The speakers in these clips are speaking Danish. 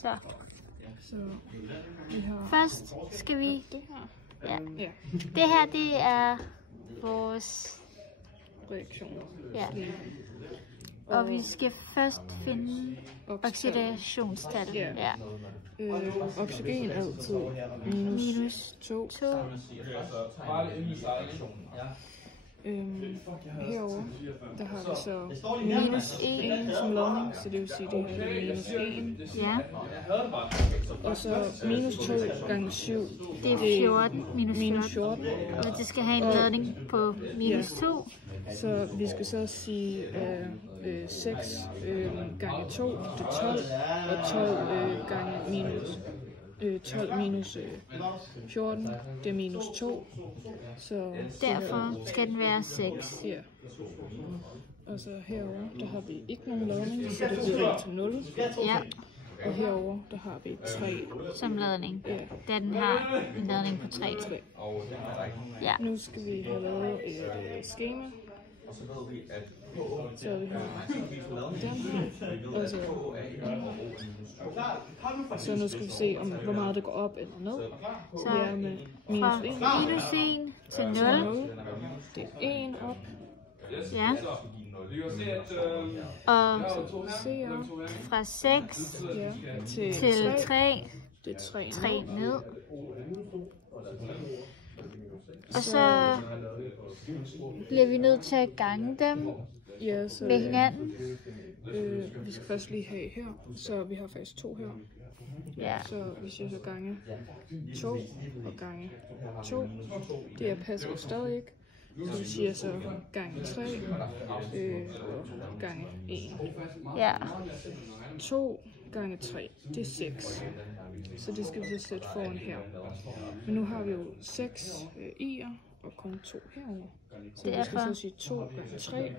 Så vi har først skal vi... det her. Ja. Det her, det er vores reaktion. Ja. Og vi skal først finde oxidationstal. Ja. Oxygen er altid minus 2. Herovre, der har vi så minus 1 som ladning, så det vil sige, det her er minus 1. Ja. Og så minus 2 gange 7. Det er 14, minus 14. Og det skal have en ladning på minus 2. Så vi skal så sige 6 gange 2, det er 12, og 12 gange minus 12 minus 14, det er minus 2. Så derfor skal den være 6. Ja. Og så herovre, der har vi ikke nogen ladning, så det bliver til 0. Ja. Og herovre, der har vi 3. Som ladning. Ja. Da den har en ladning på 3. Ja. Nu skal vi have lavet et skema. Så vi har den, og så nu skal vi se, hvor meget det går op eller ned. Så vi er med minus 1 til 0. Det er 1 op. Ja. Og fra 6 til 3. Det er 3 ned. Og så bliver vi nødt til at gange dem med hinanden. Vi skal først lige have her, så vi har faktisk 2 her. Ja. Så hvis jeg så gange 2 og gange 2, det her passer jo stadig ikke. Så vi siger så gange 3 gange 1. Ja. 2 gange 3, det er 6. Så det skal vi så sætte foran her. Men nu har vi jo 6 i'er og kun 2 herovre. Så vi skal så sige 2 gange 3.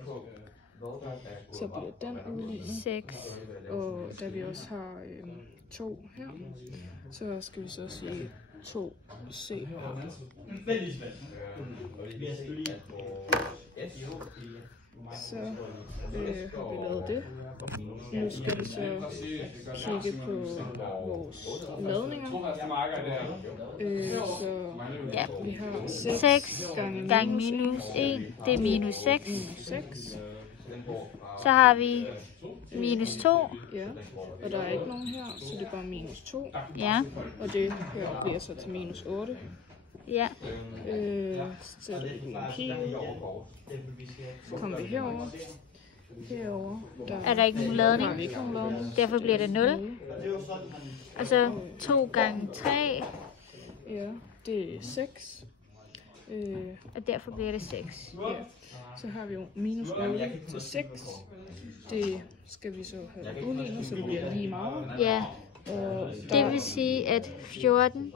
Så bliver den udlignet. 6. Og da vi også har 2 her, så skal vi så sige 2 c. Så har vi lavet det. Nu skal vi så kigge på vores ladninger. Så ja. Vi har 6 gange minus 1, det er minus 6. 6. Så har vi minus 2. Ja, og der er ikke nogen her, så det er bare minus 2. Ja. Og det her bliver så til minus 8. Ja. Så sætter vi en pil. Så kommer vi herover. Herover der er der ikke nogen ladning. Har vi ikke nogen ladning. Derfor bliver det 0. Og så 2 gange 3. Ja, det er 6. Og derfor bliver det 6. Ja. Så har vi jo minus 8 til 6. Det skal vi så have udlignet, så det bliver lige meget. Ja. Det vil sige, at 14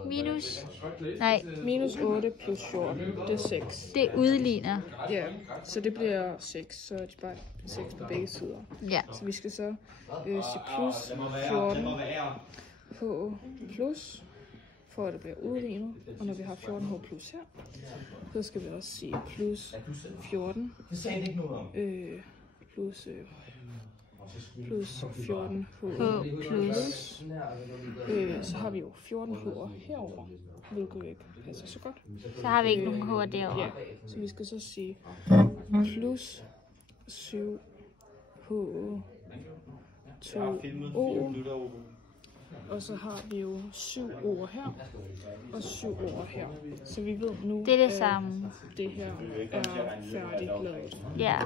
minus 8 plus 14, det er 6. Det udligner. Ja, så det bliver 6, så det bare 6 på begge sider. Ja. Så vi skal så sige plus 14 h plus, for at det bliver udlignet. Og når vi har 14 h plus her, så skal vi også sige plus 14 plus 14 h plus. Så har vi jo 14 h'er herover, hvilket ikke passer så godt. Så har vi ikke nogen h'er derovre. Ja, så vi skal så sige plus 7 h 2 o. Og så har vi jo 7 ord her, og 7 ord her. Så vi ved nu, det er det samme. Det her er færdigt lavet. Ja.